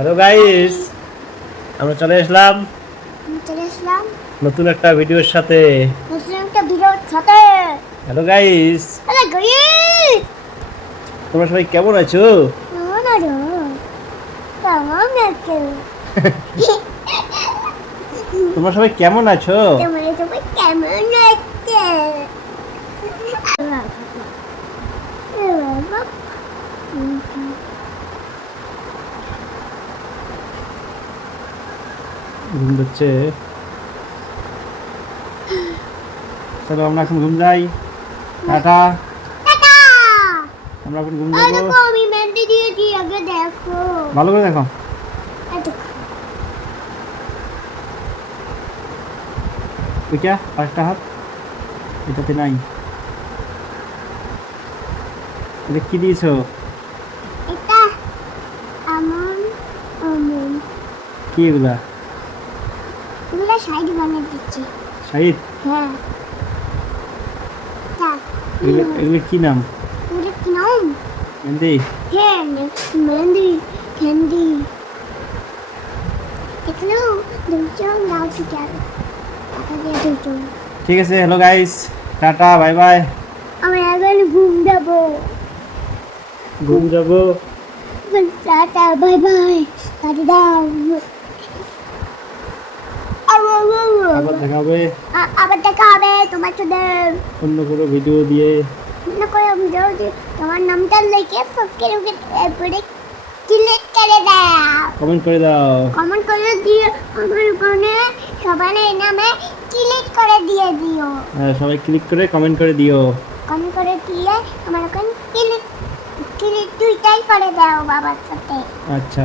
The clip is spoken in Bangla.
হ্যালো গাইস, আমরা চলে আসলাম নতুন একটা ভিডিওর সাথে। হ্যালো গাইস, তোমরা সবাই কেমন আছো? তোমরা সবাই কেমন আছো? ঘুম হচ্ছে, চলো আমরা এখন ঘুম যাই। টাটা, আমরা এখন ঘুম যাবো। আমি মেহেন্দি দিয়েছি, আগে দেখো। ভালো করে দেখো। ওইটা আরেকটা হাত, এটাতে নাই। এটা কি দিয়েছো? এটা আমন আমন কি এগুলা? এগুলো সাইড বানিয়ে দিচ্ছি। শাহিদ, হ্যাঁ, এগুলো কি নাম? এগুলো কি নাম? মেহেন্দি? হ্যাঁ, মেহেন্দি ক্যান্ডি। এগুলো দুজন নাও টুগেদার। আগে দুজন। ঠিক আছে, hello guys, tata, bye bye. আমি এখন ঘুম যাবো। ঘুম যাবো। Tata, bye bye. টাটা দাও। আবার দেখা হবে আবার দেখা হবে তোমার সাথে অন্য কোনো ভিডিও দিয়ে। না করে ভিডিও দিয়ে তোমার নামটা লিখে সাবস্ক্রাইব করে ক্লিক করে দাও, কমেন্ট করে দাও। কমেন্ট করে দিয়ে আমার ওখানে সবার এই নামে ক্লিক করে দিয়ে দিও। হ্যাঁ, সবাই ক্লিক করে কমেন্ট করে দিও। কমেন্ট করে দিয়ে আমার ওখানে ক্লিক ক্লিক দুইটাই করে দাও বাবার সাথে। আচ্ছা।